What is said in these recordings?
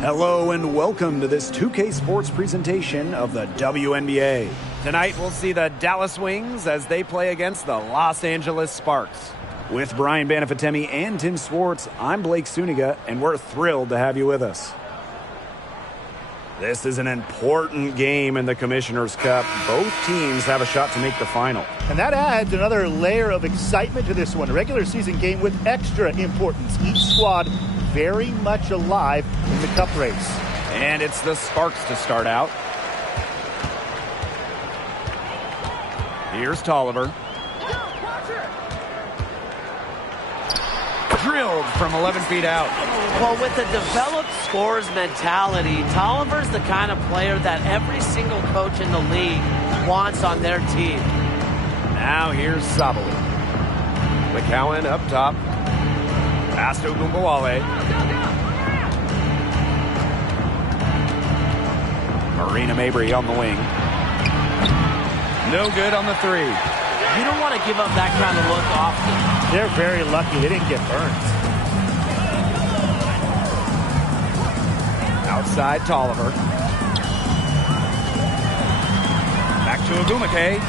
Hello and welcome to this 2K Sports presentation of the WNBA. Tonight we'll see the Dallas Wings as they play against the Los Angeles Sparks. With Brian Banafitemi and Tim Swartz, I'm Blake Suniga, and we're thrilled to have you with us. This is an important game in the Commissioner's Cup. Both teams have a shot to make the final. And that adds another layer of excitement to this one. A regular season game with extra importance. Each squad very much alive in the cup race. And it's the Sparks to start out. Here's Tolliver. Drilled from 11 feet out. Well, with a developed scores mentality, Tolliver's the kind of player that every single coach in the league wants on their team. Now here's Sabali. McCowan up top. Pass to Gumbawale. Marina Mabry on the wing. No good on the three. You don't want to give up that kind of look often. They're very lucky they didn't get burned. Outside Tolliver. Back to Agumake.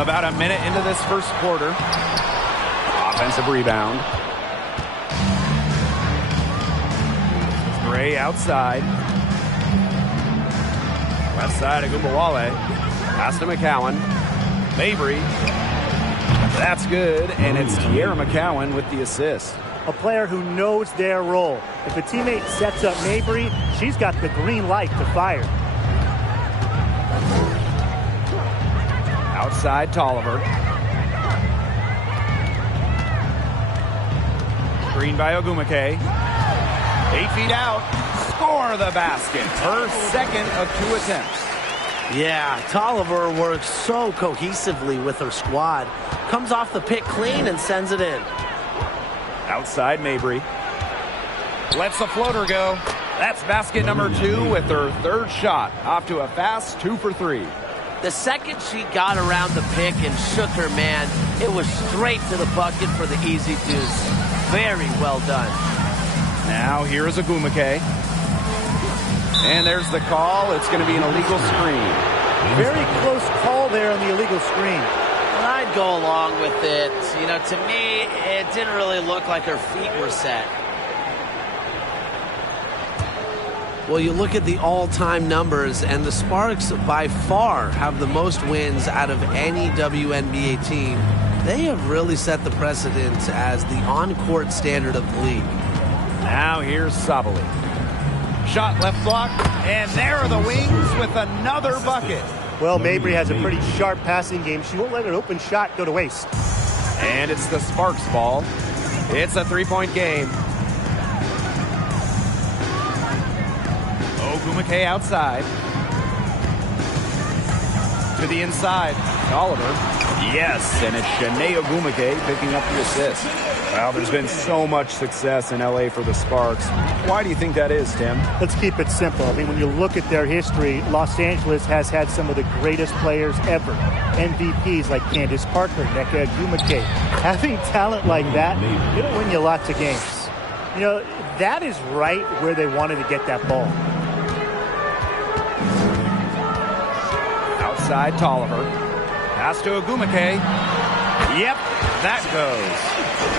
About a minute into this first quarter. Offensive rebound. Gray outside. Left side of Gumbawale. Pass to McCowan. Mabry. That's good, and it's Tierra McCowan with the assist. A player who knows their role. If a teammate sets up Mabry, she's got the green light to fire. Outside Tolliver. Screen by Ogumake. 8 feet out. Score the basket. Her second of 2 attempts. Yeah, Tolliver works so cohesively with her squad. Comes off the pick clean and sends it in. Outside Mabry. Lets the floater go. That's basket number 2 with her third shot. Off to a fast 2 for 3. The second she got around the pick and shook her man, it was straight to the bucket for the easy deuce. Very well done. Now here's Agumake. And there's the call. It's going to be an illegal screen. Very close call there on the illegal screen. And I'd go along with it. You know, to me, it didn't really look like her feet were set. Well, you look at the all-time numbers, and the Sparks by far have the most wins out of any WNBA team. They have really set the precedent as the on-court standard of the league. Now here's Sabali. Shot left block, and there are the Wings with another bucket. Well, Mabry has a pretty sharp passing game. She won't let an open shot go to waste. And it's the Sparks ball. It's a 3-point game. Ogumake outside. To the inside. Tolliver. Yes, and it's Shanae Ogumake picking up the assist. Well, there's been so much success in LA for the Sparks. Why do you think that is, Tim? Let's keep it simple. I mean, when you look at their history, Los Angeles has had some of the greatest players ever. MVPs like Candace Parker, Nneka Ogumake. Having talent like that, it'll win you lots of games. You know, that is right where they wanted to get that ball. Outside Tolliver. Pass to Ogumake. Yep, that goes.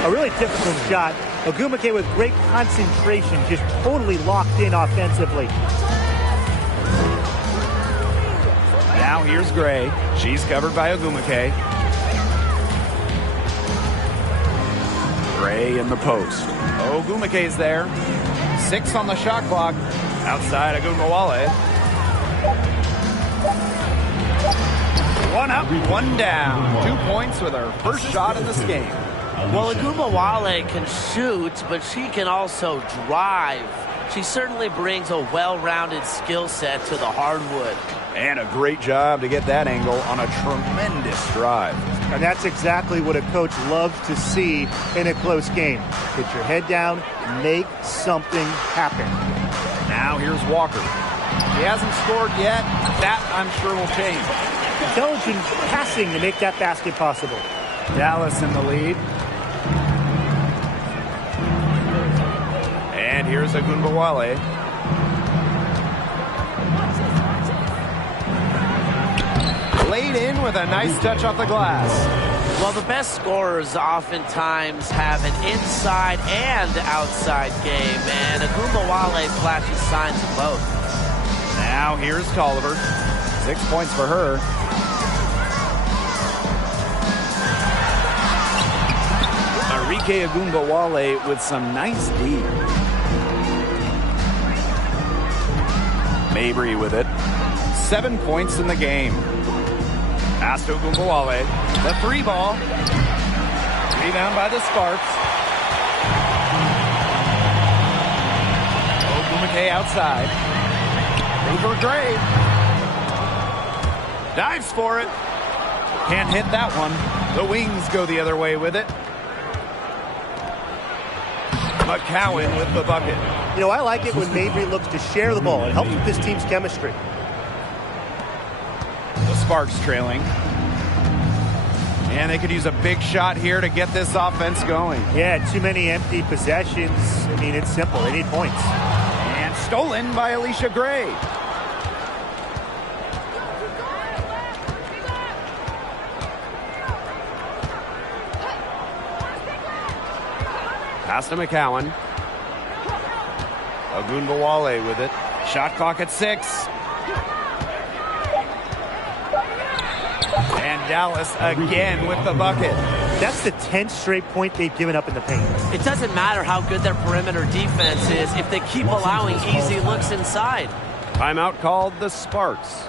A really difficult shot. Ogumake with great concentration, just totally locked in offensively. Now here's Gray. She's covered by Ogumake. Gray in the post. Ogumake's there. 6 on the shot clock. Outside Agumbawale. 1 up, 1 down. 2 points with her first shot in this game. Well, Agumbawale can shoot, but she can also drive. She certainly brings a well-rounded skill set to the hardwood. And a great job to get that angle on a tremendous drive. And that's exactly what a coach loves to see in a close game. Get your head down, make something happen. Now here's Walker. He hasn't scored yet. That, I'm sure, will change. Intelligent passing to make that basket possible. Dallas in the lead. Here's Agunbowale. Laid in with a nice touch off the glass. Well, the best scorers oftentimes have an inside and outside game, and Agunbowale flashes signs of both. Now here's Tolliver. 6 points for her. Arike Agunbowale with some nice D. Mabry with it. 7 points in the game. Pass to Agunbowale. The 3 ball. Rebound by the Sparks. Ogumake outside. Over Gray. Dives for it. Can't hit that one. The Wings go the other way with it. McCowan with the bucket. You know, I like it when Mabry looks to share the ball. It helps with this team's chemistry. The Sparks trailing. And they could use a big shot here to get this offense going. Yeah, too many empty possessions. I mean, it's simple. They need points. And stolen by Alicia Gray. Pass to McCowan. Agunbowale with it. Shot clock at 6. And Dallas again with the bucket. That's the 10th straight point they've given up in the paint. It doesn't matter how good their perimeter defense is if they keep allowing easy looks inside. Timeout called the Sparks.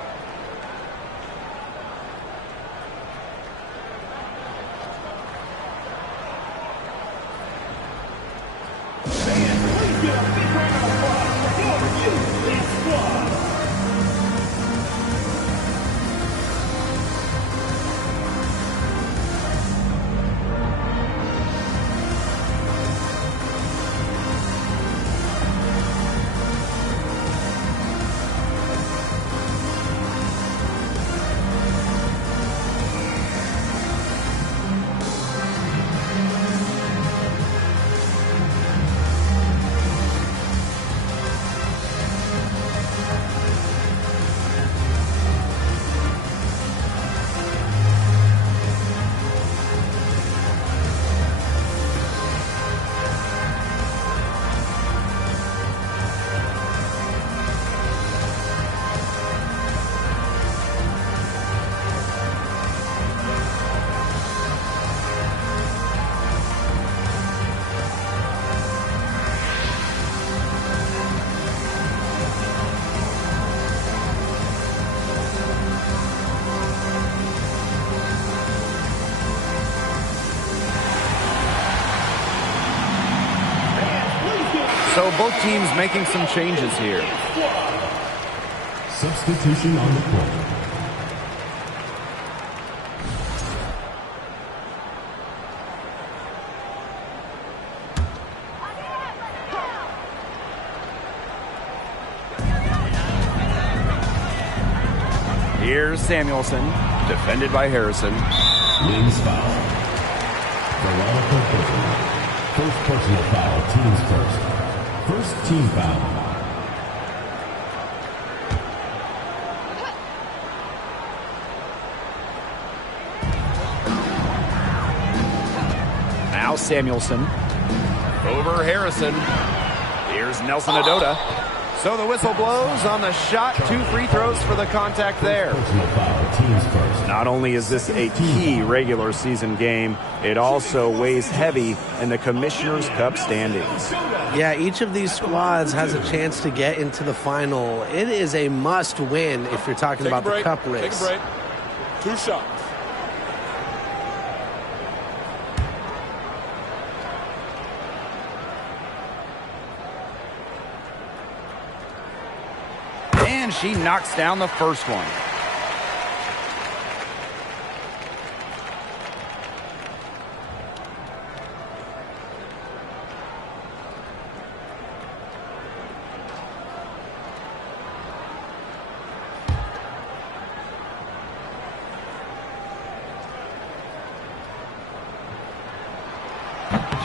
So both teams making some changes here. Substitution on the court. Here's Samuelson, defended by Harrison. Wings foul. Veronica Burton. First personal foul, teams first. First team foul. Now Samuelson. Over Harrison. Here's Nelson Adota. So the whistle blows on the shot. 2 free throws for the contact there. Personal foul, teams first. Not only is this a key regular season game, it also weighs heavy in the Commissioner's Cup standings. Yeah, each of these squads has a chance to get into the final. It is a must-win if you're talking about the Cup race. Take a break. 2 shots. And she knocks down the first one.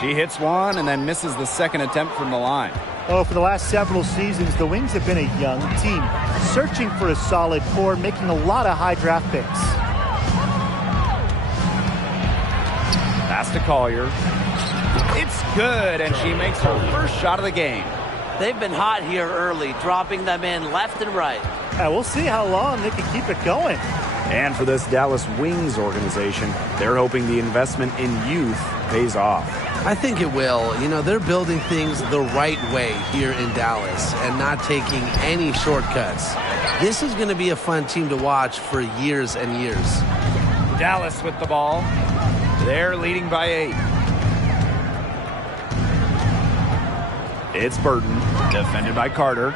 She hits one and then misses the second attempt from the line. Oh, for the last several seasons, the Wings have been a young team, searching for a solid core, making a lot of high draft picks. Pass to Collier. It's good, and she makes her first shot of the game. They've been hot here early, dropping them in left and right. We'll see how long they can keep it going. And for this Dallas Wings organization, they're hoping the investment in youth pays off. I think it will. You know, they're building things the right way here in Dallas and not taking any shortcuts. This is going to be a fun team to watch for years and years. Dallas with the ball. They're leading by 8. It's Burton, defended by Carter.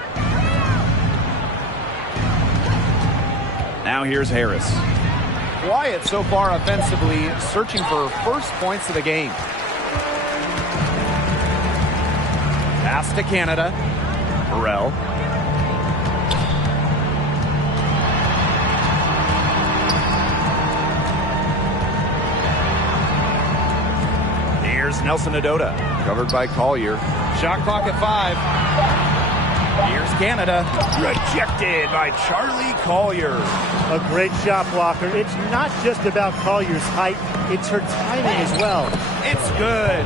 Now here's Harris. Quiet so far offensively, searching for first points of the game. Pass to Canada. Burrell. Here's Nelson Adota, covered by Collier. Shot clock at 5. Here's Canada, rejected by Charlie Collier. A great shot blocker. It's not just about Collier's height, it's her timing as well. It's good.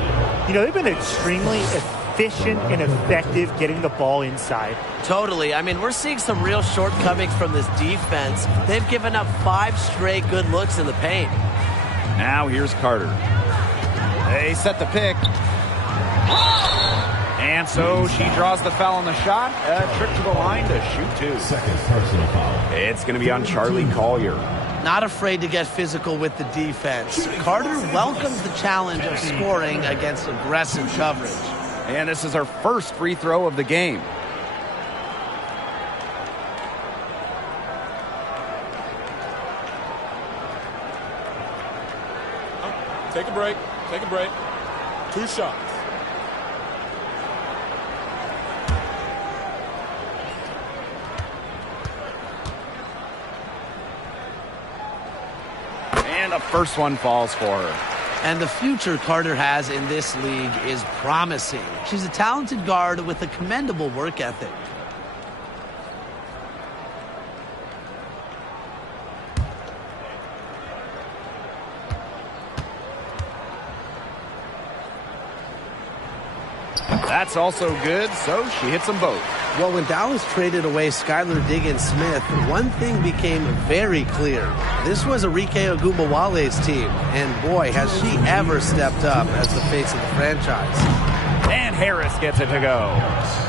You know, they've been extremely efficient and effective getting the ball inside. Totally. I mean, we're seeing some real shortcomings from this defense. They've given up 5 straight good looks in the paint. Now here's Carter. They set the pick. And so she draws the foul on the shot. A trip to the line to shoot 2. Second personal foul. It's going to be on Charlie Collier. Not afraid to get physical with the defense. Carter welcomes the challenge of scoring against aggressive coverage. And this is her first free throw of the game. Take a break. Take a break. 2 shots. And the first one falls for her. And the future Carter has in this league is promising. She's a talented guard with a commendable work ethic. That's also good, so she hits them both. Well, when Dallas traded away Skylar Diggins-Smith, one thing became very clear. This was Arike Ogunbowale's team, and boy, has she ever stepped up as the face of the franchise. And Harris gets it to go.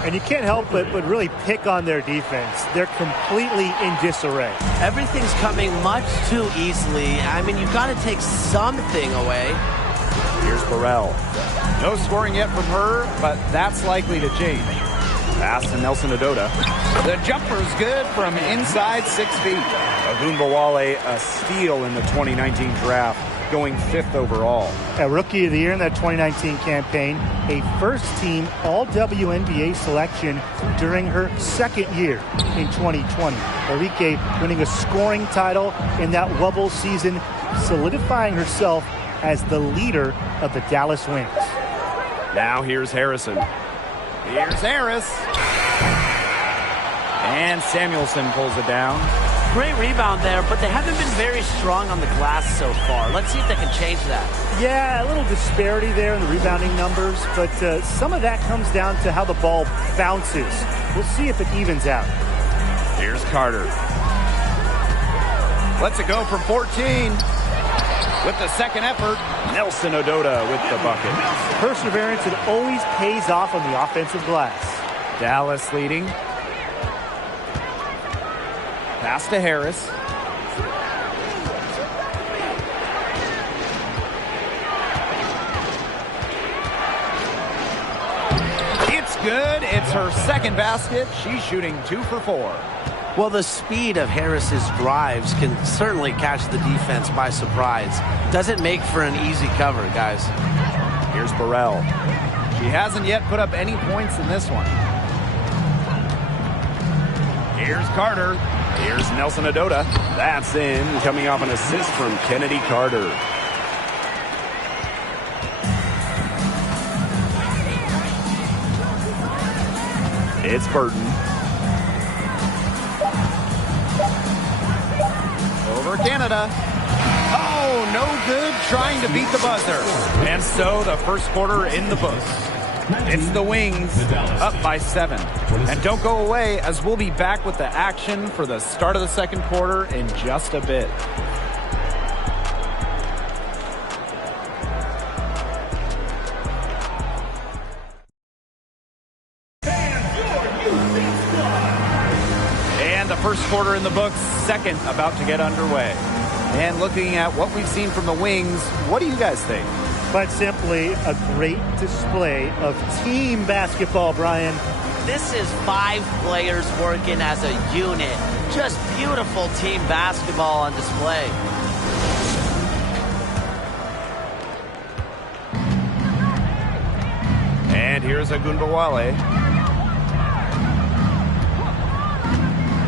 And you can't help but really pick on their defense. They're completely in disarray. Everything's coming much too easily. I mean, you've got to take something away. Here's Burrell. No scoring yet from her, but that's likely to change. Pass to Nelson Adota. The jumper's good from inside 6 feet. Ogunbowale, a steal in the 2019 draft, going 5th overall. A Rookie of the Year in that 2019 campaign, a first-team All-WNBA selection during her second year in 2020. Arike winning a scoring title in that Wubble season, solidifying herself as the leader of the Dallas Wings. Now here's Harrison. Here's Harris. And Samuelson pulls it down. Great rebound there, but they haven't been very strong on the glass so far. Let's see if they can change that. Yeah, a little disparity there in the rebounding numbers, but some of that comes down to how the ball bounces. We'll see if it evens out. Here's Carter. Lets it go from 14. With the second effort, Nelson Adota with the bucket. Perseverance, it always pays off on the offensive glass. Dallas leading. Pass to Harris. It's good. It's her second basket. She's shooting 2 for 4. Well, the speed of Harris's drives can certainly catch the defense by surprise. Doesn't make for an easy cover, guys. Here's Burrell. She hasn't yet put up any points in this one. Here's Carter. Here's Nelson Adota. That's in, coming off an assist from Kennedy Carter. It's Burton. Over Canada. Oh, no good trying to beat the buzzer. And so the first quarter in the books. It's the Wings up by 7. And don't go away, as we'll be back with the action for the start of the second quarter in just a bit. And the first quarter in the books, second about to get underway. And looking at what we've seen from the Wings, what do you guys think? Quite simply, a great display of team basketball, Brian. This is 5 players working as a unit. Just beautiful team basketball on display. And here's Agunbawale.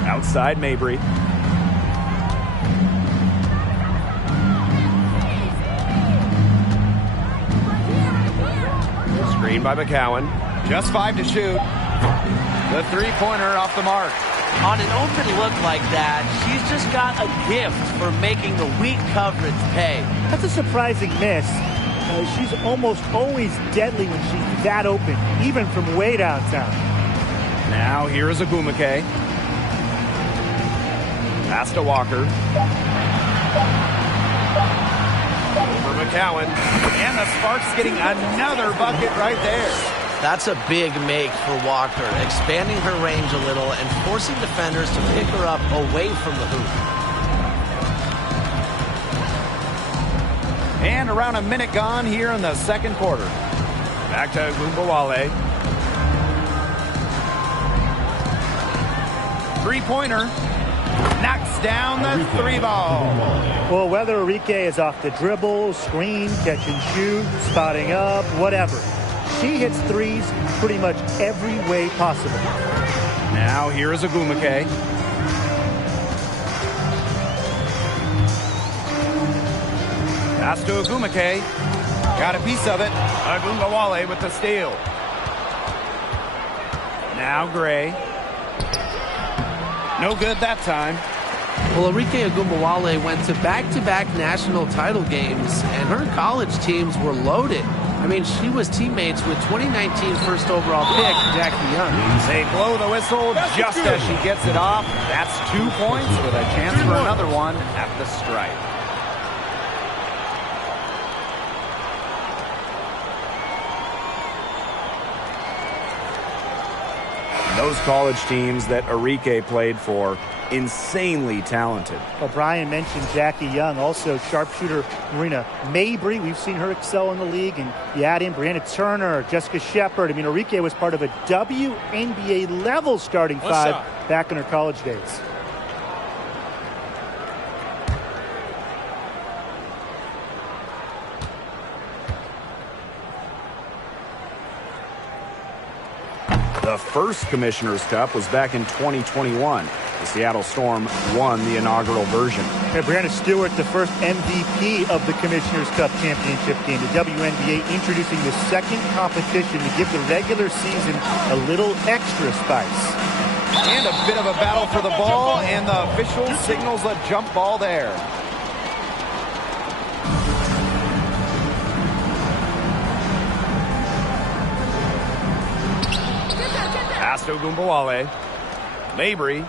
Outside Mabry. Screen by McCowan. Just 5 to shoot. The three-pointer off the mark. On an open look like that, she's just got a gift for making the weak coverage pay. That's a surprising miss. She's almost always deadly when she's that open, even from way downtown. Now here is Agumake. Pass to Walker. Over McCowan. And the Sparks getting another bucket right there. That's a big make for Walker, expanding her range a little and forcing defenders to pick her up away from the hoop. And around a minute gone here in the second quarter. Back to Agunbawale. Three-pointer. Knocks down the 3-ball. Well, whether Enrique is off the dribble, screen, catch and shoot, spotting up, whatever. She hits threes pretty much every way possible. Now here is Agumake. Pass to Agumake. Got a piece of it. Agunbawale with the steal. Now Gray. No good that time. Well, Enrique Agunbawale went to back-to-back national title games, and her college teams were loaded. I mean, she was teammates with 2019 first overall pick, Jackie Young. They blow the whistle just as she gets it off. That's 2 points with a chance for another one at the stripe. Those college teams that Enrique played for, insanely talented. Well, Brian mentioned Jackie Young, also sharpshooter Marina Mabry. We've seen her excel in the league. And you add in Brianna Turner, Jessica Shepard. I mean, Enrique was part of a WNBA level starting 5 back in her college days. The first Commissioner's Cup was back in 2021. The Seattle Storm won the inaugural version. And Brianna Stewart, the first MVP of the Commissioner's Cup championship game. The WNBA introducing the second competition to give the regular season a little extra spice. And a bit of a battle for the ball, and the official signals a jump ball there. Pass to Agunbawale. Mabry.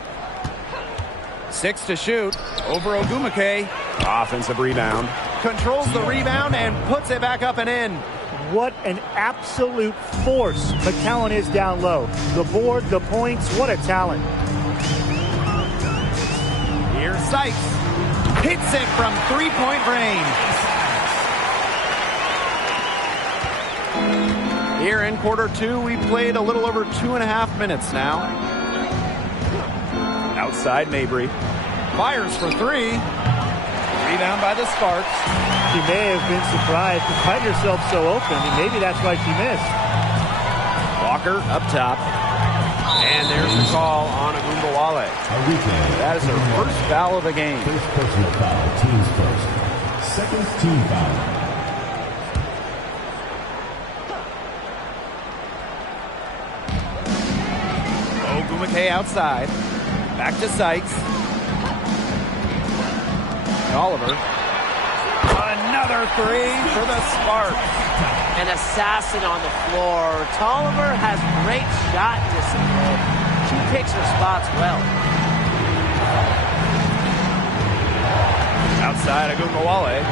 6 to shoot. Over Agumake. Offensive rebound. Controls the rebound and puts it back up and in. What an absolute force McCowan is down low. The board, the points, what a talent. Here's Sykes. Hits it from three-point range. Here in quarter 2, we played a little over 2.5 minutes now. Outside Mabry. Fires for 3. Rebound by the Sparks. She may have been surprised to find herself so open. I mean, maybe that's why she missed. Walker up top. And there's the call on Agunbawale. That is her first foul of the game. First personal foul, team's first. Second team foul. Ogumake outside. Back to Sykes. Oliver. Another three for the Sparks. An assassin on the floor. Tolliver has great shot discipline. She picks her spots well. Outside Ogunbowale.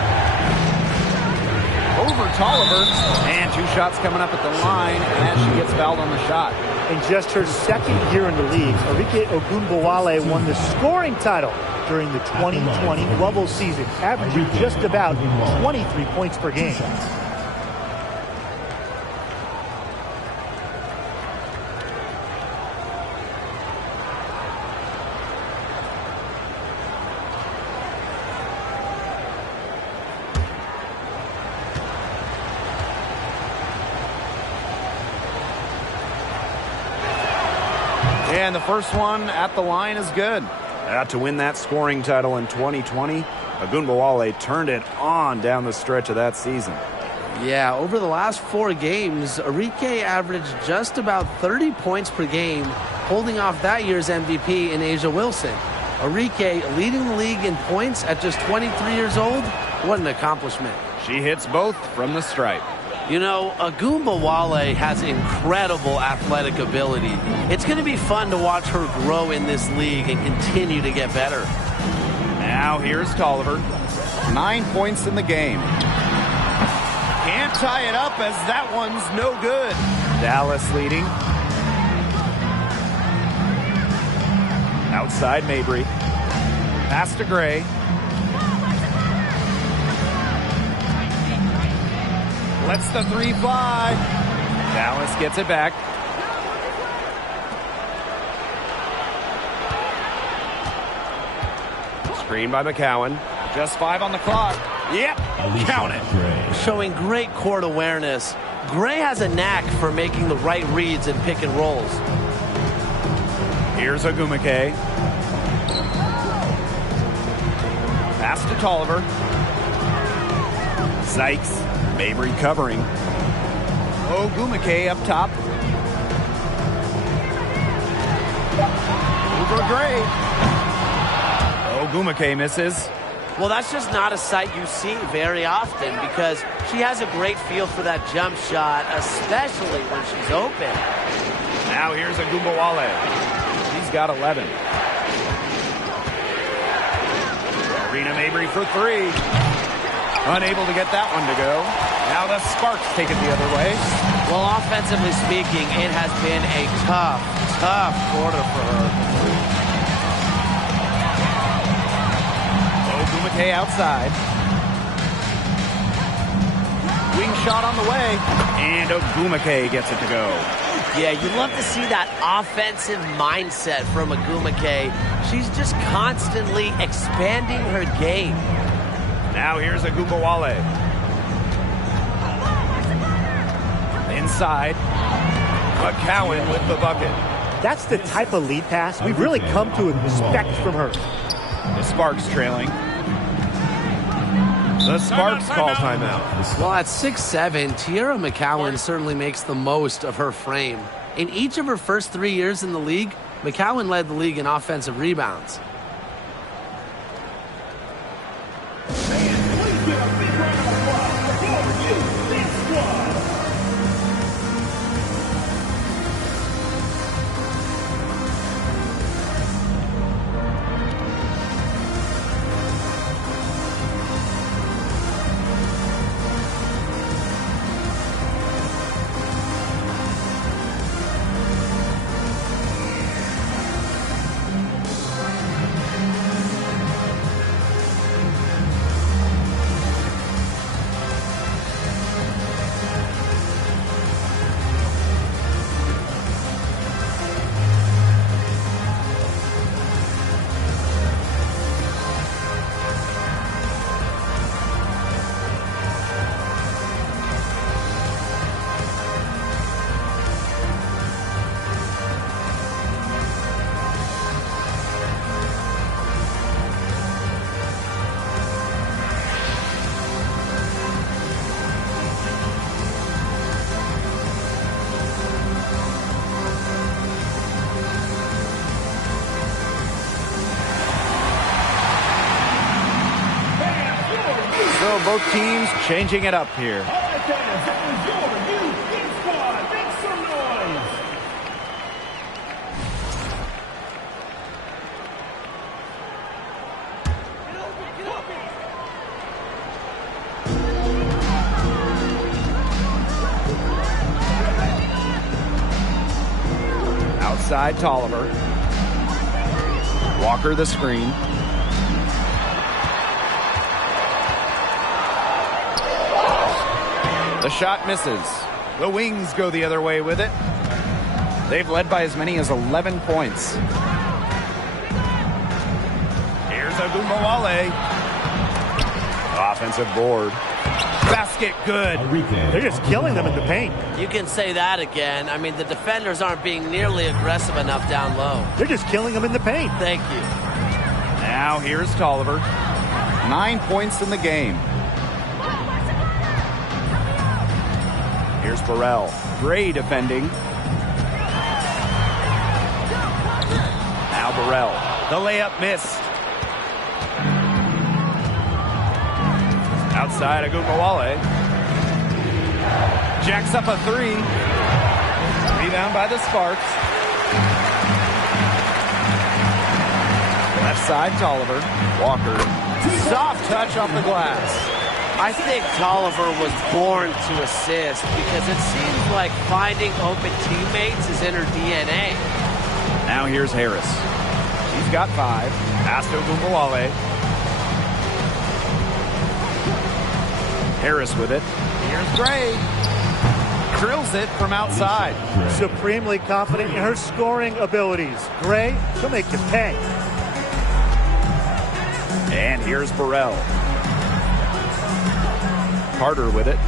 Over Tolliver. And 2 shots coming up at the line as she gets fouled on the shot. In just her second year in the league, Arike Ogunbowale won the scoring title during the 2020 bubble season, averaging just about 23 points per game. And the first one at the line is good. To win that scoring title in 2020, Ogunbowale turned it on down the stretch of that season. Yeah, over the last 4 games, Arike averaged just about 30 points per game, holding off that year's MVP in Asia Wilson. Arike leading the league in points at just 23 years old. What an accomplishment. She hits both from the stripe. You know, Ogunbowale has incredible athletic ability. It's going to be fun to watch her grow in this league and continue to get better. Now here's Tolliver. 9 points in the game. Can't tie it up as that one's no good. Dallas leading. Outside Mabry. Pass to Gray. Lets the 3 fly. Dallas gets it back. Screen by McCowan. Just 5 on the clock. Yep, count it. Showing great court awareness. Gray has a knack for making the right reads and pick and rolls. Here's Ogumake. Pass to Tolliver. Sykes. Mabry covering. Ogumake up top. Over Gray. Ogumake misses. Well, that's just not a sight you see very often because she has a great feel for that jump shot, especially when she's open. Now here's Ogunbowale. She's got 11. Arena Mabry for 3. Unable to get that one to go. Now the Sparks take it the other way. Well, offensively speaking, it has been a tough quarter for her. Ogumake outside. Wing shot on the way. And Ogumake gets it to go. Yeah, you love to see that offensive mindset from Ogumake. She's just constantly expanding her game. Now here's Ogunbowale. Inside. McCowan with the bucket. That's the type of lead pass we've really come to expect from her. The Sparks trailing. The Sparks call timeout. Well, at 6'7", Tiara McCowan certainly makes the most of her frame. In each of her first 3 years in the league, McCowan led the league in offensive rebounds. both teams changing it up here. All right, fans, that was your youth squad. Make some noise. Outside Tolliver. Walker the screen. The shot misses. The Wings go the other way with it. They've led by as many as 11 points. Here's Agumbawale. Offensive board. Basket good. They're just killing them in the paint. You can say that again. I mean, the defenders aren't being nearly aggressive enough down low. They're just killing them in the paint. Thank you. Now here's Tolliver. 9 points in the game. Here's Burrell. Gray defending. Now Burrell. The layup missed. Outside Agumbawale. Jacks up a three. Rebound by the Sparks. Left side Tolliver. Walker. Soft touch off the glass. I think Tolliver was born to assist because it seems like finding open teammates is in her DNA. Now here's Harris. She's got 5. Pass to Agumbawale. Harris with it. Here's Gray. Drills it from outside. Supremely confident in her scoring abilities. Gray, she'll make you pay. And here's Burrell. Carter with it.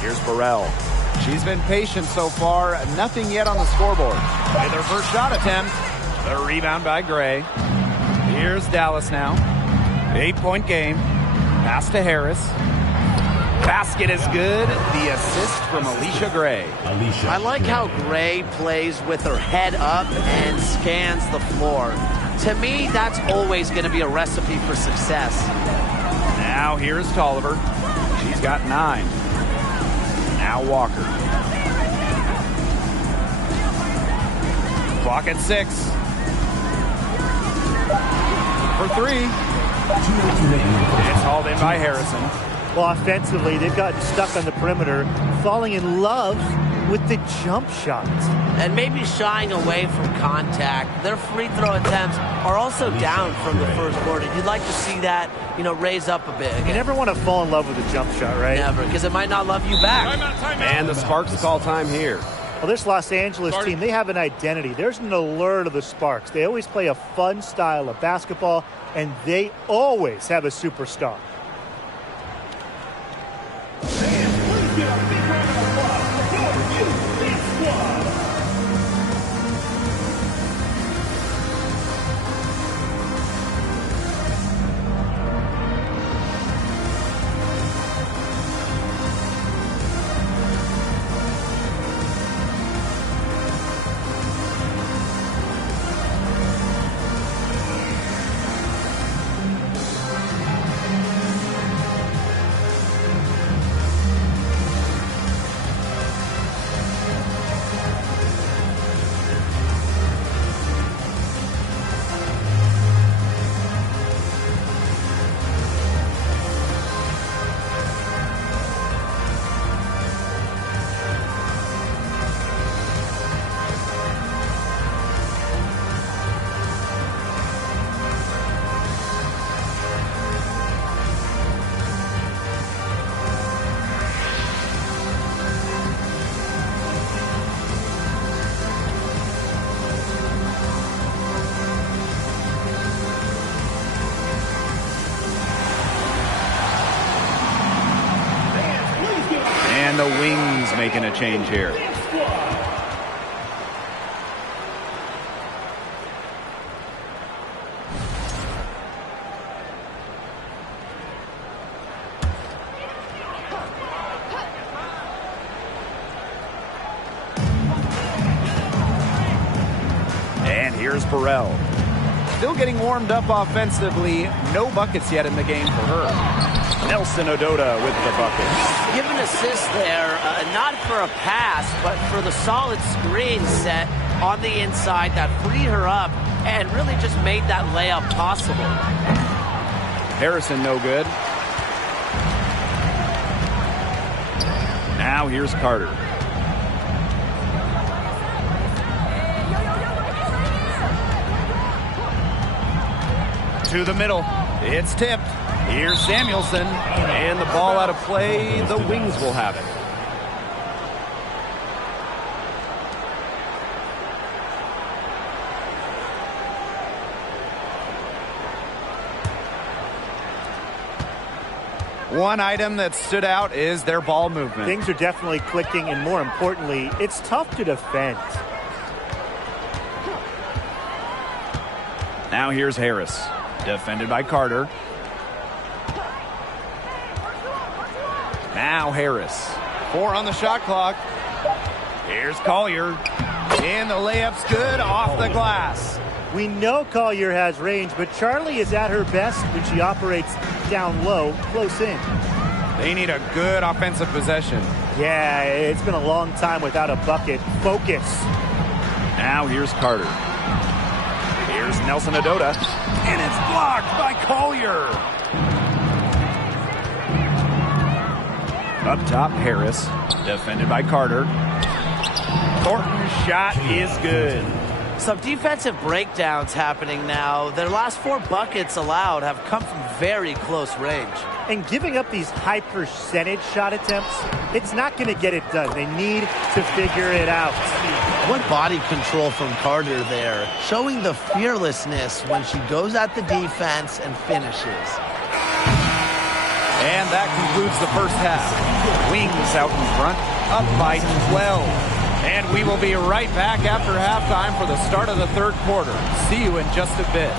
Here's Burrell. She's been patient so far. Nothing yet on the scoreboard. With her first shot attempt. The rebound by Gray. Here's Dallas now. 8-point game. Pass to Harris. Basket is good. The assist from Alicia Gray. I like how Gray plays with her head up and scans the floor. To me, that's always going to be a recipe for success. Now here's Tolliver. She's got 9. Now Walker. Clock at 6. For 3. It's hauled in by Harrison. Well, offensively, they've gotten stuck on the perimeter, falling in love with the jump shots. And maybe shying away from contact. Their free throw attempts are also down from the first quarter. You'd like to see that, raise up a bit. You never want to fall in love with a jump shot, right? Never, because it might not love you back. And the Sparks call time here. Well, this Los Angeles team, they have an identity. There's an allure to the Sparks. They always play a fun style of basketball, and they always have a superstar. Please give a big round of applause for your youth squad. And the Wings making a change here. And here's Burrell. Still getting warmed up offensively. No buckets yet in the game for her. Nelson Ododa with the bucket. Give an assist there, not for a pass, but for the solid screen set on the inside that freed her up and really just made that layup possible. Harrison no good. Now here's Carter. To the middle. It's tipped. Here's Samuelson. And the ball out of play. The Wings will have it. One item that stood out is their ball movement. Things are definitely clicking, and more importantly, it's tough to defend. Now here's Harris. Defended by Carter. Now Harris. 4 on the shot clock. Here's Collier. And the layup's good off the glass. We know Collier has range, but Charlie is at her best when she operates down low, close in. They need a good offensive possession. Yeah, it's been a long time without a bucket. Focus. Now here's Carter. Here's Nelson Ododa. And it's blocked by Collier. Up top, Harris. Defended by Carter. Thornton's shot is good. Some defensive breakdowns happening now. Their last 4 buckets allowed have come from very close range. And giving up these high percentage shot attempts, it's not going to get it done. They need to figure it out. What body control from Carter there, showing the fearlessness when she goes at the defense and finishes. And that concludes the first half. Wings out in front, up by 12. And we will be right back after halftime for the start of the third quarter. See you in just a bit.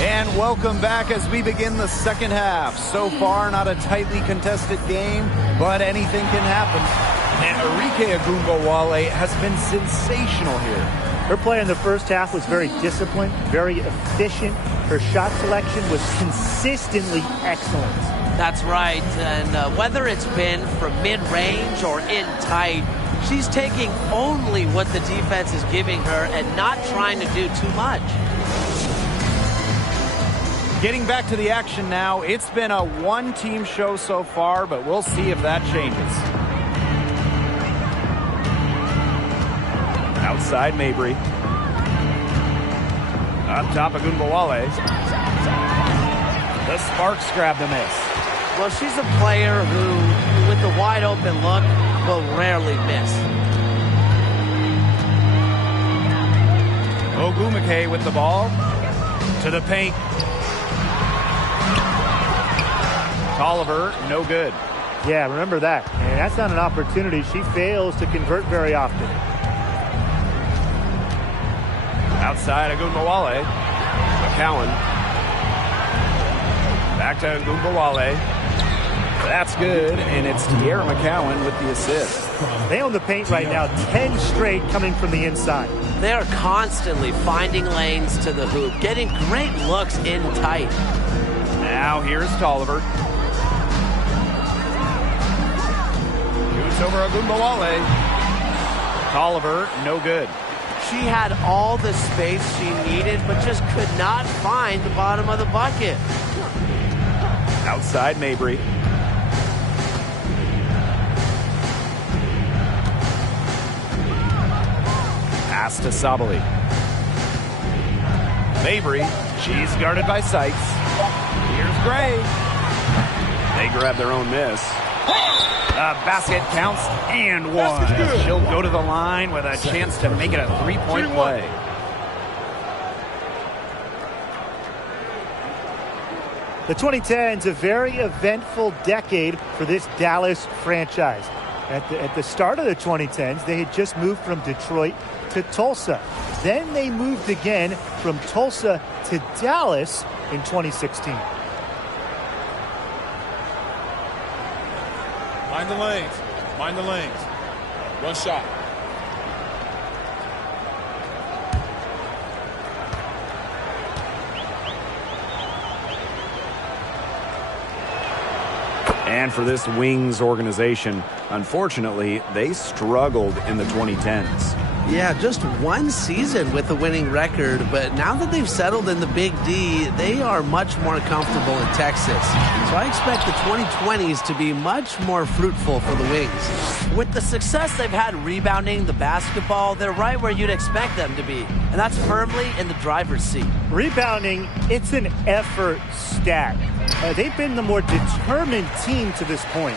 And welcome back as we begin the second half. So far, not a tightly contested game, but anything can happen. And Arike Agumbawale has been sensational here. Her play in the first half was very disciplined, very efficient. Her shot selection was consistently excellent. That's right, and whether it's been from mid-range or in tight, she's taking only what the defense is giving her and not trying to do too much. Getting back to the action now. It's been a one-team show so far, but we'll see if that changes. Outside Mabry. Up top of Agumbawale. The Sparks grab the miss. Well, she's a player who, with the wide open look, will rarely miss. Ogumake with the ball. To the paint. Tolliver, no good. Yeah, remember that. And that's not an opportunity she fails to convert very often. Outside Agumbawale. McCowan. Back to Agumbawale. That's good, and it's Tierra McCowan with the assist. They own the paint right now, 10 straight coming from the inside. They are constantly finding lanes to the hoop, getting great looks in tight. Now here's Tolliver. Shoots over Agumbawale. Tolliver, no good. She had all the space she needed, but just could not find the bottom of the bucket. Outside Mabry. Pass to Sabali. Mabry, she's guarded by Sykes. Here's Gray. They grab their own miss. The basket counts and one. She'll go to the line with a chance to make it a three-point play. The 2010s, a very eventful decade for this Dallas franchise. At the start of the 2010s, they had just moved from Detroit to Tulsa. Then they moved again from Tulsa to Dallas in 2016. Mind the lanes. Mind the lanes. One shot. And for this Wings organization, unfortunately, they struggled in the 2010s. Yeah, just one season with a winning record, but now that they've settled in the Big D, they are much more comfortable in Texas. So I expect the 2020s to be much more fruitful for the Wings. With the success they've had rebounding the basketball, they're right where you'd expect them to be, and that's firmly in the driver's seat. Rebounding, it's an effort stat. They've been the more determined team to this point.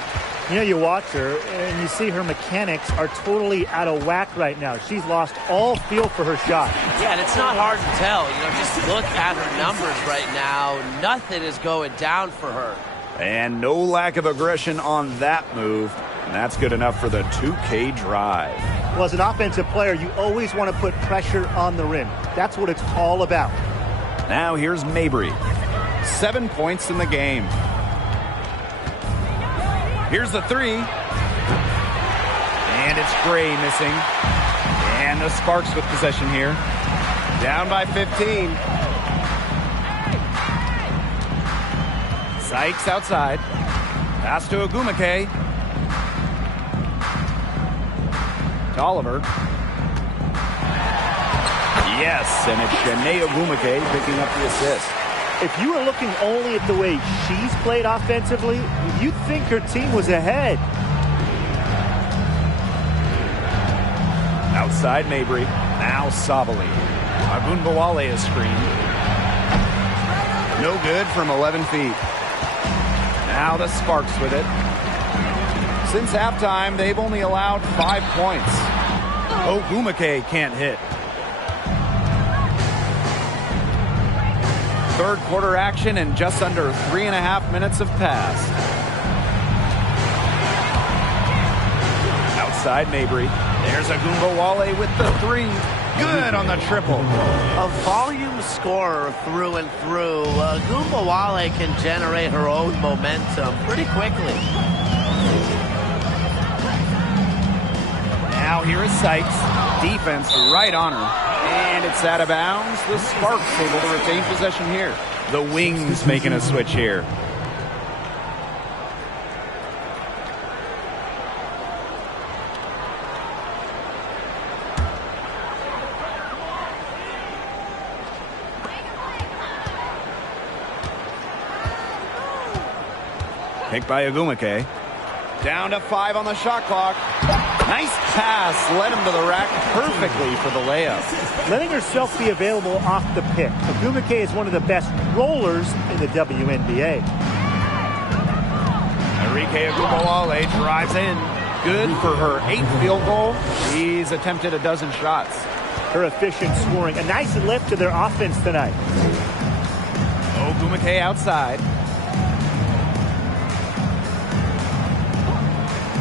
You know, you watch her and you see her mechanics are totally out of whack right now. She's lost all feel for her shot. Yeah, and it's not hard to tell. You know, just look at her numbers right now. Nothing is going down for her. And no lack of aggression on that move. And that's good enough for the 2K drive. Well, as an offensive player, you always want to put pressure on the rim. That's what it's all about. Now here's Mabry. 7 points in the game. Here's the three. And it's Gray missing. And the Sparks with possession here. Down by 15. Sykes outside. Pass to Agumake. To Oliver. Yes, and it's Shanae Agumake picking up the assist. If you were looking only at the way she's played offensively, you'd think her team was ahead. Outside Mabry. Now Sabali. Agunbawale is screened. No good from 11 feet. Now the Sparks with it. Since halftime, they've only allowed 5 points. Ogumake can't hit. Third quarter action and just under 3.5 minutes have passed. Outside Mabry. There's Agunbawale with the three. Good on the triple. A volume scorer through and through. Agunbawale can generate her own momentum pretty quickly. Now here is Sykes. Defense right on her. And it's out of bounds. The Sparks able to retain possession here. The Wings making a switch here. Picked by Agumake. Down to 5 on the shot clock. Nice pass. Led him to the rack perfectly for the layup. Letting herself be available off the pick. Agumake is one of the best rollers in the WNBA. Enrique Agunbawale drives in. Good for her 8th field goal. She's attempted a dozen shots. Her efficient scoring. A nice lift to their offense tonight. Agumake outside.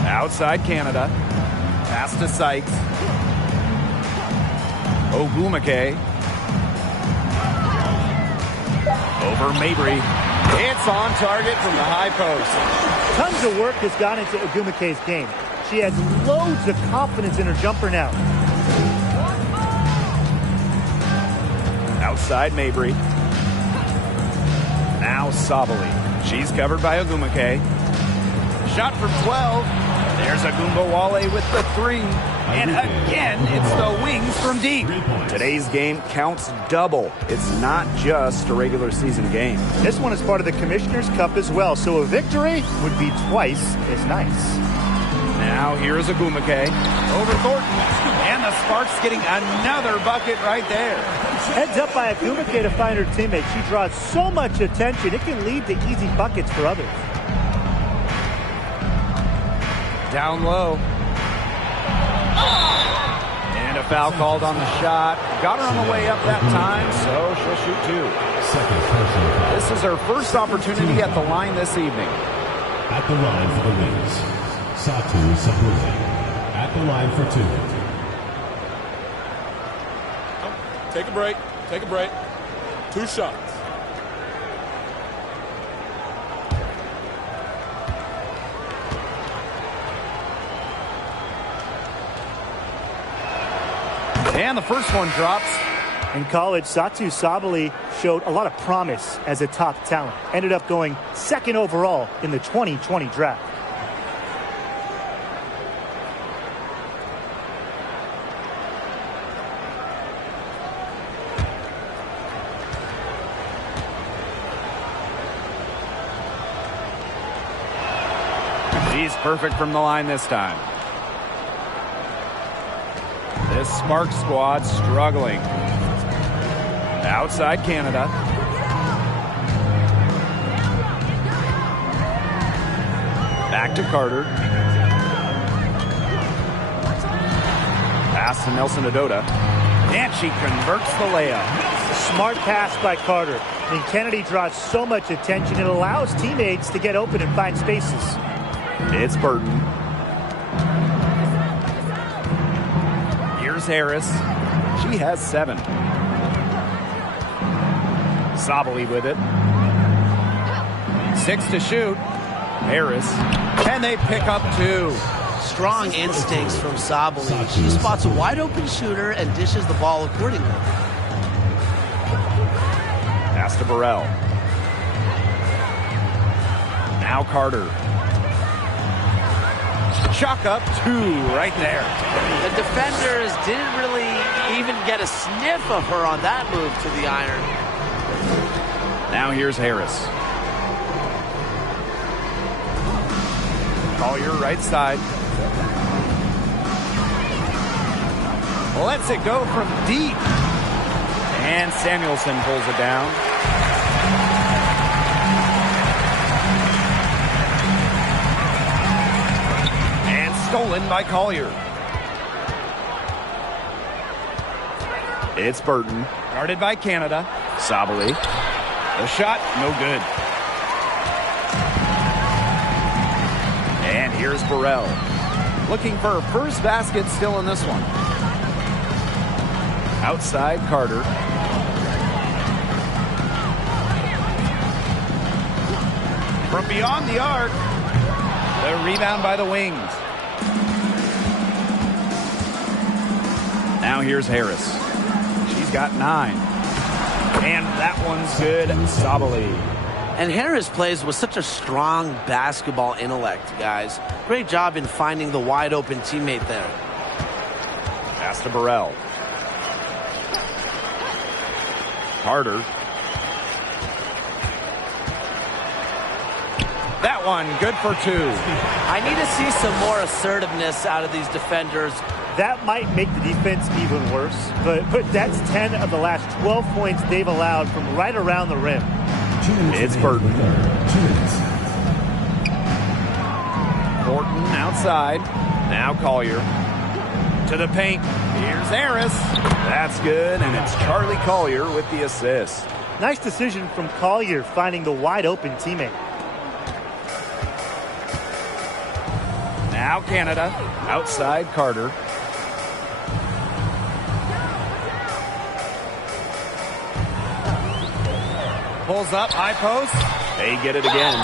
Outside Canada. Pass to Sykes. Ogumake. Over Mabry. It's on target from the high post. Tons of work has gone into Agumake's game. She has loads of confidence in her jumper now. Outside Mabry. Now Sabali. She's covered by Agumake. Shot from 12. There's Agunbawale with the three. And again, it's the Wings from deep. Today's game counts double. It's not just a regular season game. This one is part of the Commissioner's Cup as well, so a victory would be twice as nice. Now here's Agumake. Over Thornton. And the Sparks getting another bucket right there. Heads up by Agumake to find her teammate. She draws so much attention, it can lead to easy buckets for others. Down low. And a foul called on the shot. Got her on the way up that time, so she'll shoot 2. Second personal foul. This is her first opportunity at the line this evening. At the line for the Wings, Satu Sabuli. At the line for 2. Take a break. Take a break. 2 shots. And the first one drops. In college, Satu Sabali showed a lot of promise as a top talent. Ended up going 2nd overall in the 2020 draft. She's perfect from the line this time. This Sparks squad struggling. Outside Canada. Back to Carter. Pass to Nelson Adota. And she converts the layup. Smart pass by Carter. I mean, Kennedy draws so much attention. It allows teammates to get open and find spaces. It's Burton. Here's Harris. She has 7. Sabali with it. 6 to shoot. Harris. And they pick up 2. Strong instincts from Sabali. She spots a wide open shooter and dishes the ball accordingly. Pass to Burrell. Now Carter. Chalk up 2 right there. The defenders didn't really even get a sniff of her on that move to the iron. Now here's Harris. Collier right side. Lets it go from deep. And Samuelson pulls it down. And stolen by Collier. It's Burton. Guarded by Canada. Sabali. The shot, no good. And here's Burrell. Looking for her first basket still in this one. Outside Carter. From beyond the arc. The rebound by the Wings. Now here's Harris. She's got 9. And that one's good. Sabali. And Harris plays with such a strong basketball intellect, guys. Great job in finding the wide open teammate there. Pass to Burrell. Carter. That one, good for 2. I need to see some more assertiveness out of these defenders. That might make the defense even worse, but that's 10 of the last 12 points they've allowed from right around the rim. It's Burton. Thornton outside. Now Collier. To the paint. Here's Harris. That's good, and it's Charlie Collier with the assist. Nice decision from Collier finding the wide open teammate. Now Canada. Outside Carter. Pulls up, high post. They get it again.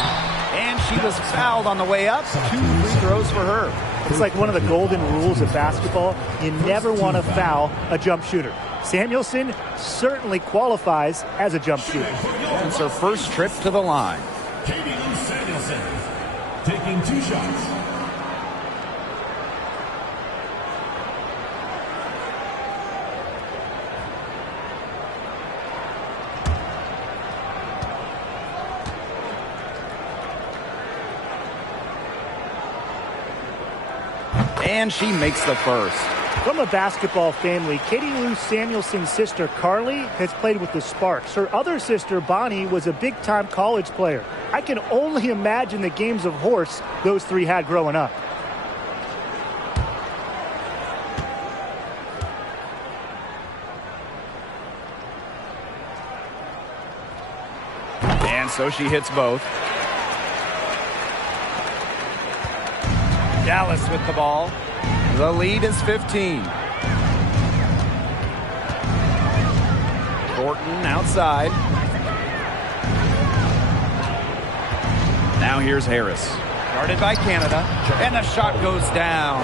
And she was fouled on the way up. 2 free throws for her. It's like one of the golden rules of basketball. You never want to foul a jump shooter. Samuelson certainly qualifies as a jump shooter. It's her first trip to the line. Katie Samuelson taking 2 shots. And she makes the first. From a basketball family, Katie Lou Samuelson's sister Carly has played with the Sparks. Her other sister Bonnie was a big-time college player. I can only imagine the games of horse those 3 had growing up. And so she hits both. Dallas with the ball. The lead is 15. Thornton outside. Now here's Harris. Guarded by Canada. And the shot goes down.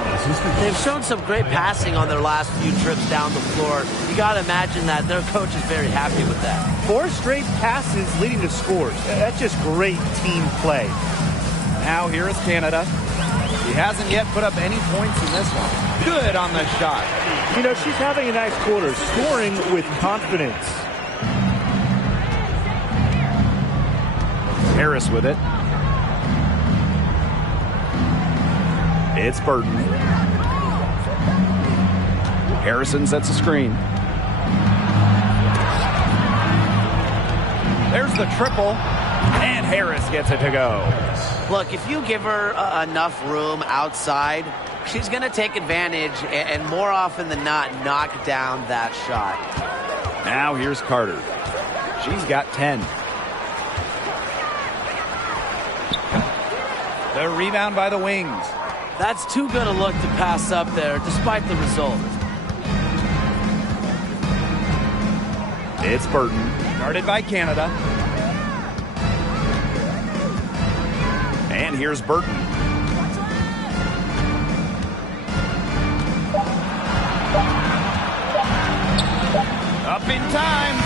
They've shown some great passing on their last few trips down the floor. You got to imagine that their coach is very happy with that. 4 straight passes leading to scores. That's just great team play. Now here is Canada. He hasn't yet put up any points in this one. Good on the shot. You know, she's having a nice quarter, scoring with confidence. Harris with it. It's Burton. Harrison sets a screen. There's the triple. And Harris gets it to go. Look, if you give her enough room outside, she's going to take advantage and more often than not knock down that shot. Now here's Carter. She's got 10. The rebound by the Wings. That's too good a look to pass up there, despite the result. It's Burton. Guarded by Canada. And here's Burton. Up in time.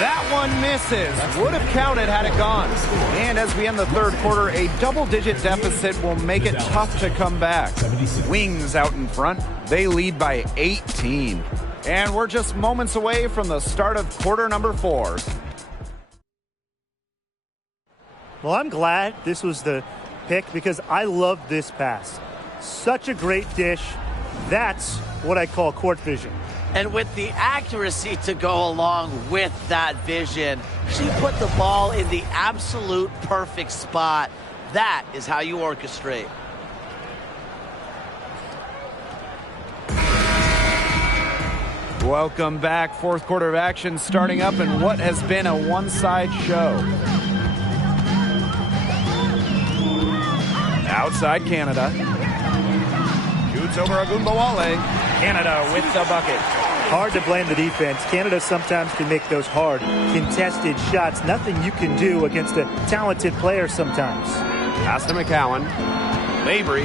That one misses. Would have counted had it gone. And as we end the third quarter, a double-digit deficit will make it tough to come back. Wings out in front. They lead by 18. And we're just moments away from the start of quarter number 4. Well, I'm glad this was the pick because I love this pass. Such a great dish. That's what I call court vision. And with the accuracy to go along with that vision, she put the ball in the absolute perfect spot. That is how you orchestrate. Welcome back. Fourth quarter of action starting up in what has been a one-side show. Outside Canada. Shoots over Agumbawale. Canada with the bucket. Hard to blame the defense. Canada sometimes can make those hard, contested shots. Nothing you can do against a talented player sometimes. Pass to McCowan. Mabry.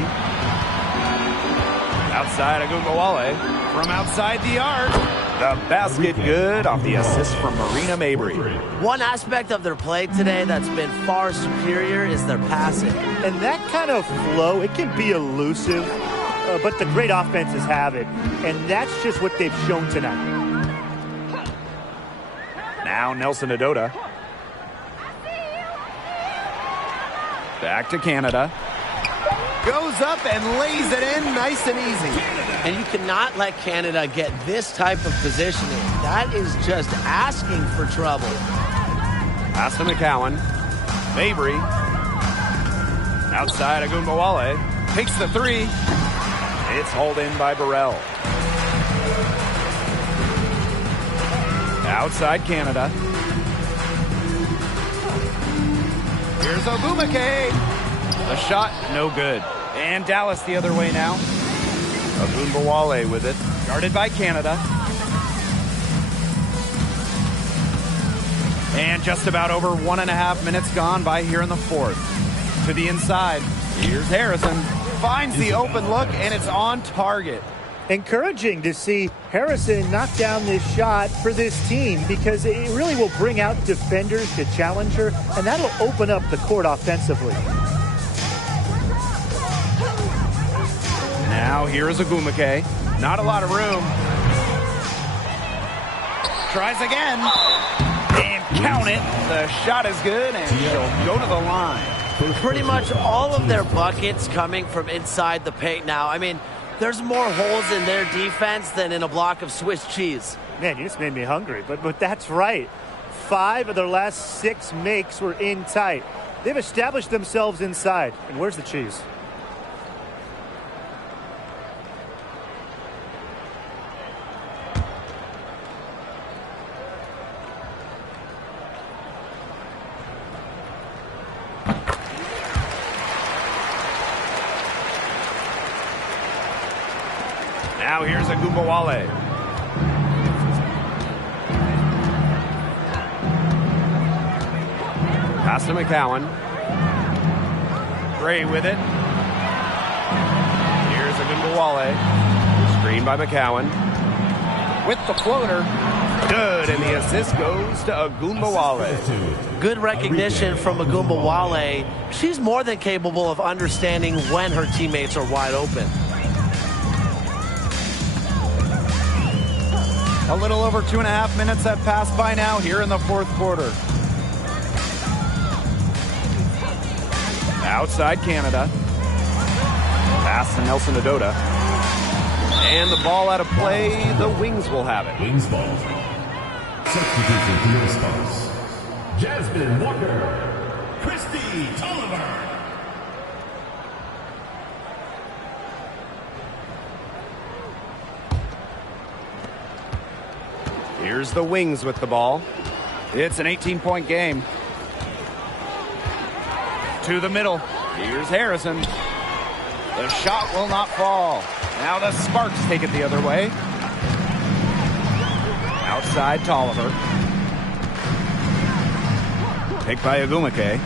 Outside Agumbawale. From outside the arc. The basket good off the assist from Marina Mabry. One aspect of their play today that's been far superior is their passing. And that kind of flow, it can be elusive, but the great offenses have it. And that's just what they've shown tonight. Now Nelson Adota. Back to Canada. Goes up and lays it in nice and easy. And you cannot let Canada get this type of positioning. That is just asking for trouble. Pass to McCowan. Mabry. Outside Agumbawale. Takes the three. It's hauled in by Burrell. Outside Canada. Here's Ogumake. The shot, no good. And Dallas the other way now. Agumbawale with it. Guarded by Canada. And just about over 1.5 minutes gone by here in the fourth. To the inside. Here's Harrison. Finds the open look, and it's on target. Encouraging to see Harrison knock down this shot for this team because it really will bring out defenders to challenge her, and that'll open up the court offensively. Now here is Ogumake. Not a lot of room. Tries again. And count it. The shot is good, and she'll go to the line. Pretty much all of their buckets coming from inside the paint now. I mean, there's more holes in their defense than in a block of Swiss cheese. Man, you just made me hungry, but that's right. 5 of their last 6 makes were in tight. They've established themselves inside. And where's the cheese? Now here's Agumbawale. Pass to McCowan. Gray with it. Here's Agumbawale. Screen by McCowan. With the floater. Good, and the assist goes to Agumbawale. Good recognition from Agumbawale. She's more than capable of understanding when her teammates are wide open. A little over 2.5 minutes have passed by now here in the fourth quarter. Outside Canada. Pass to Nelson Adota. And the ball out of play. The Wings will have it. Wings ball. Substitution for your Sparks. Jasmine Walker. Christy Tolliver. Here's the Wings with the ball. It's an 18-point game. To the middle. Here's Harrison. The shot will not fall. Now the Sparks take it the other way. Outside Tolliver. Picked by Agumake.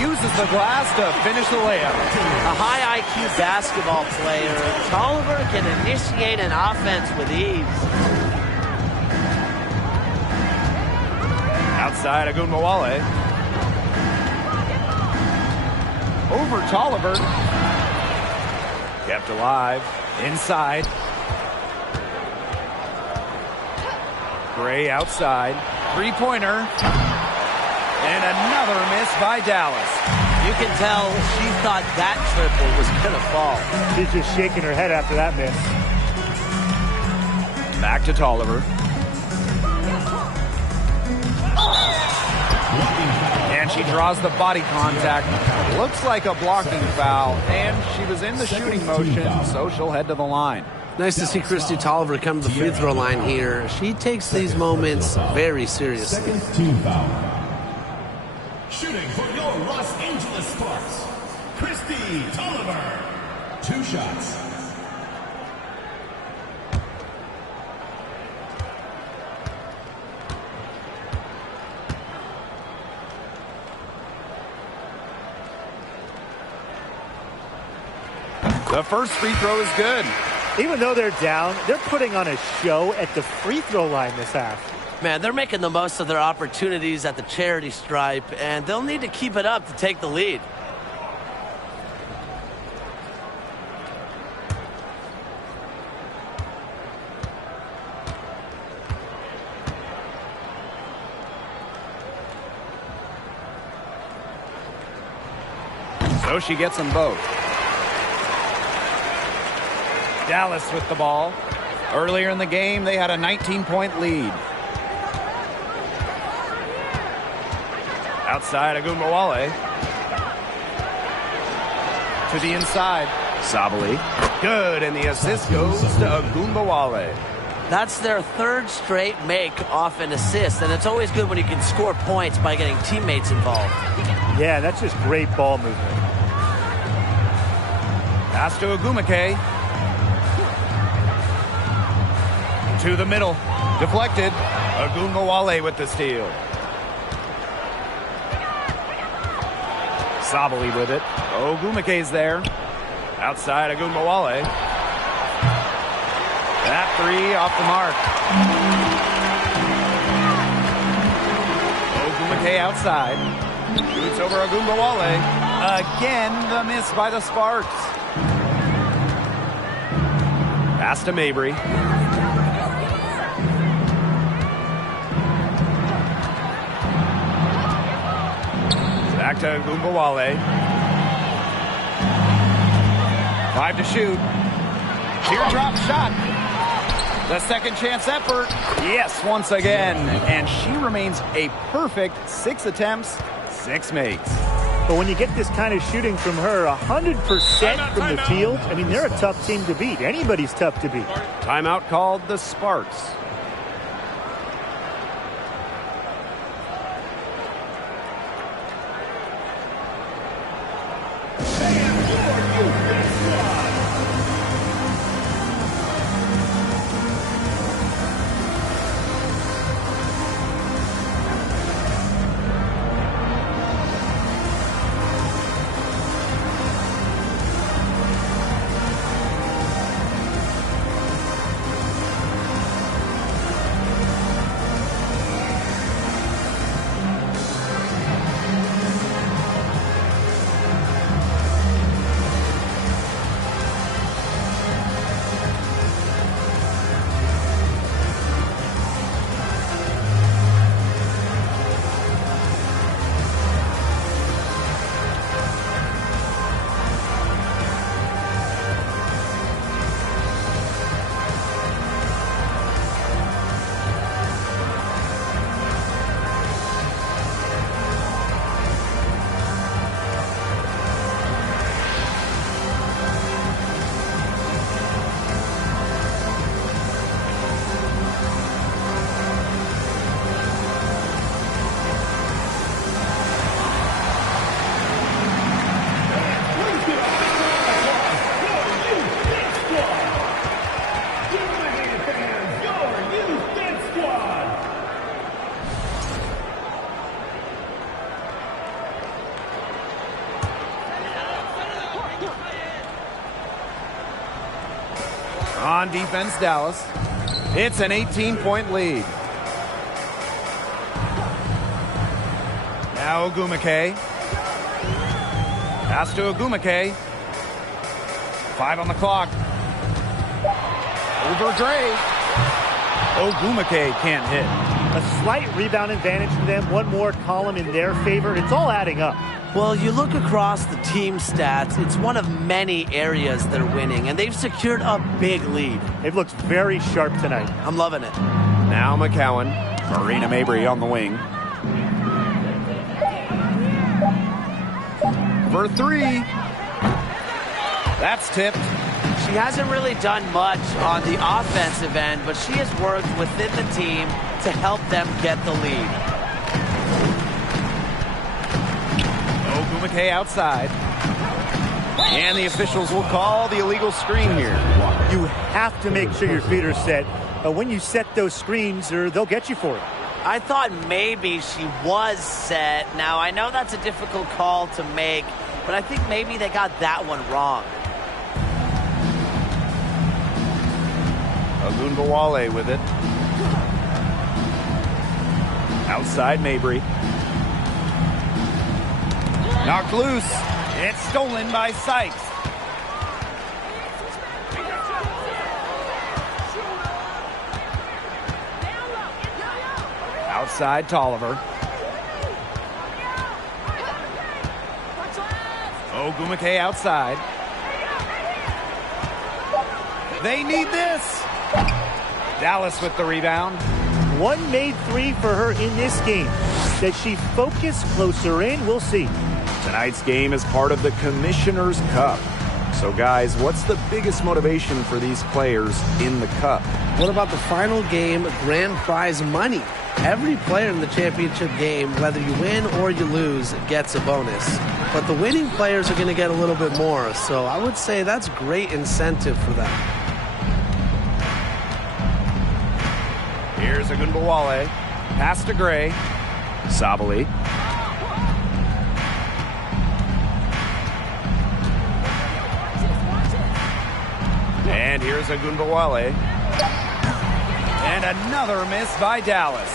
Uses the glass to finish the layup. A high IQ basketball player, Tolliver can initiate an offense with ease. Outside Agumbawale. Over Tolliver. Kept alive. Inside. Gray outside. Three-pointer. And another miss by Dallas. You can tell she thought that triple was going to fall. She's just shaking her head after that miss. Back to Tolliver. And she draws the body contact. Looks like a blocking foul. And she was in the shooting motion, so she'll head to the line. Nice to see Christy Tolliver come to the free throw line here. She takes these moments very seriously. Second team foul. Shooting for your Los Angeles Sparks, Christy Tolliver. 2 shots. The first free throw is good. Even though they're down, they're putting on a show at the free throw line this half. Man, they're making the most of their opportunities at the charity stripe, and they'll need to keep it up to take the lead. So she gets them both. Dallas with the ball. Earlier in the game, they had a 19-point lead. Outside Agumbawale. To the inside. Sabali. Good, and the assist goes to Agumbawale. That's their third straight make off an assist, and it's always good when you can score points by getting teammates involved. Yeah, that's just great ball movement. Pass to Agumake. To the middle. Deflected. Agumbawale with the steal. Sabali with it. Ogumake's there. Outside Agumbawale. That three off the mark. Ogumake outside. Shoots over Agumbawale. Again, the miss by the Sparks. Pass to Mabry. Back to Agumbawale. 5 to shoot. Teardrop shot. The second chance effort. Yes, once again. And she remains a perfect 6 attempts, 6 makes. But when you get this kind of shooting from her, 100% from the field, I mean, they're a tough team to beat. Anybody's tough to beat. Timeout called the Sparks. On defense, Dallas. It's an 18-point lead. Now Ogumake. Pass to Ogumake. 5 on the clock. Over Gray. Ogumake can't hit. A slight rebound advantage for them. One more column in their favor. It's all adding up. Well, you look across the team stats, it's one of many areas they're winning, and they've secured a big lead. They've looked very sharp tonight. I'm loving it. Now McCowan. Marina Mabry on the wing. For 3. That's tipped. She hasn't really done much on the offensive end, but she has worked within the team to help them get the lead. Ogumake outside. And the officials will call the illegal screen here. You have to make sure your feet are set. When you set those screens, they'll get you for it. I thought maybe she was set. Now, I know that's a difficult call to make, but I think maybe they got that one wrong. Ogunbowale with it. Outside Mabry. Knocked loose. It's stolen by Sykes. Outside Tolliver. Ogumake outside. They need this. Dallas with the rebound. One made 3 for her in this game. Does she focus closer in? We'll see. Tonight's game is part of the Commissioner's Cup. So, guys, what's the biggest motivation for these players in the Cup? What about the final game, grand prize money? Every player in the championship game, whether you win or you lose, gets a bonus. But the winning players are going to get a little bit more. So I would say that's great incentive for them. Here's Ogunbowale. Pass to Gray. Sabali. And here's Ogunbowale. And another miss by Dallas.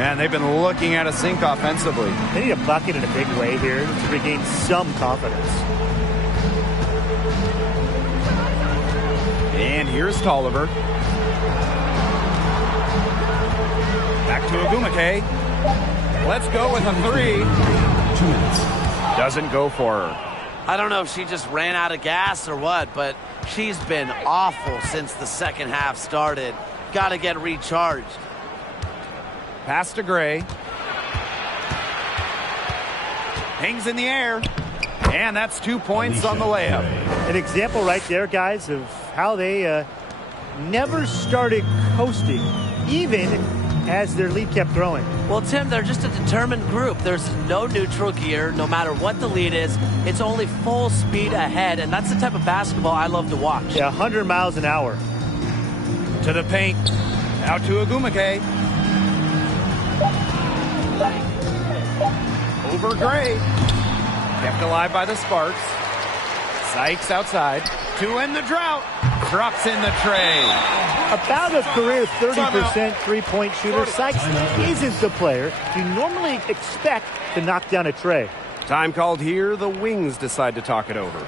And they've been looking at a sink offensively. They need a bucket in a big way here to regain some confidence. And here's Tolliver. Back to Ogumake. Let's go with a 3. 2 minutes. Doesn't go for her. I don't know if she just ran out of gas or what, but she's been awful since the second half started. Got to get recharged. Pass to Gray. Hangs in the air. And that's 2 points on the layup. An example right there, guys, of how they never started coasting, even as their lead kept growing. Well, Tim, they're just a determined group. There's no neutral gear. No matter what the lead is, it's only full speed ahead, and that's the type of basketball I love to watch. Yeah, 100 miles an hour. To the paint. Out to Ogumake. Over Gray. Kept alive by the Sparks. Sykes outside. To end the drought. Drops in the tray. About a career 30% three-point shooter, Sykes isn't the player you normally expect to knock down a tray. Time called here. The Wings decide to talk it over.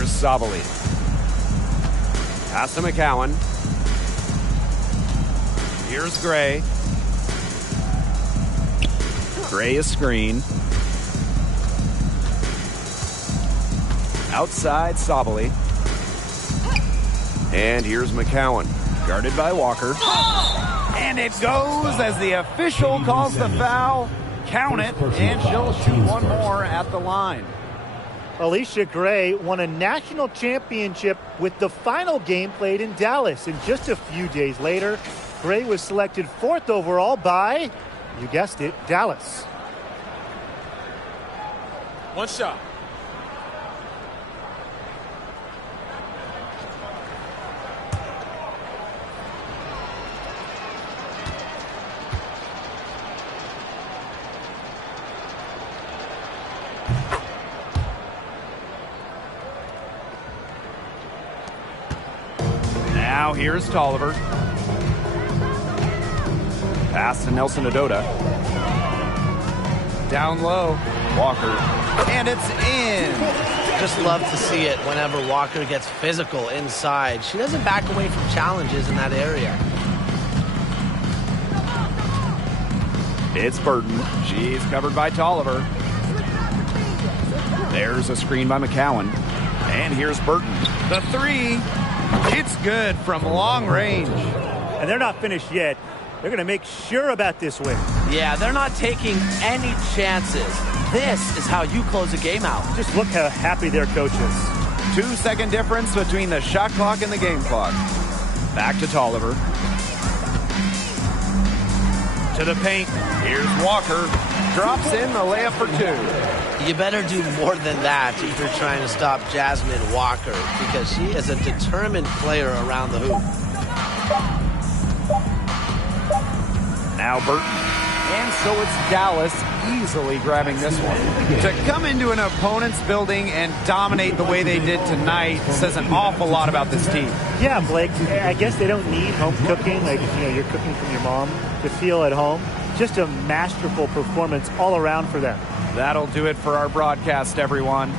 Here's Sabali. Pass to McCowan. Here's Gray. Gray is screen. Outside Sabali. And here's McCowan. Guarded by Walker. And it goes as the official calls the foul. Count it, and she'll shoot one more at the line. Alicia Gray won a national championship with the final game played in Dallas. And just a few days later, Gray was selected 4th overall by, you guessed it, Dallas. One shot. Now here's Tolliver. Pass to Nelson Adota. Down low. Walker. And it's in. Just love to see it whenever Walker gets physical inside. She doesn't back away from challenges in that area. It's Burton. She's covered by Tolliver. There's a screen by McCowan. And here's Burton. The three. It's good from long range. And they're not finished yet. They're going to make sure about this win. Yeah, they're not taking any chances. This is how you close a game out. Just look how happy their coach is. 2-second difference between the shot clock and the game clock. Back to Tolliver. To the paint. Here's Walker. Drops in the layup for 2. You better do more than that if you're trying to stop Jasmine Walker, because she is a determined player around the hoop. Now Burton. And so it's Dallas easily grabbing this one. To come into an opponent's building and dominate the way they did tonight says an awful lot about this team. Yeah, Blake, I guess they don't need home cooking, like, you're cooking from your mom, to feel at home. Just a masterful performance all around for them. That'll do it for our broadcast, everyone.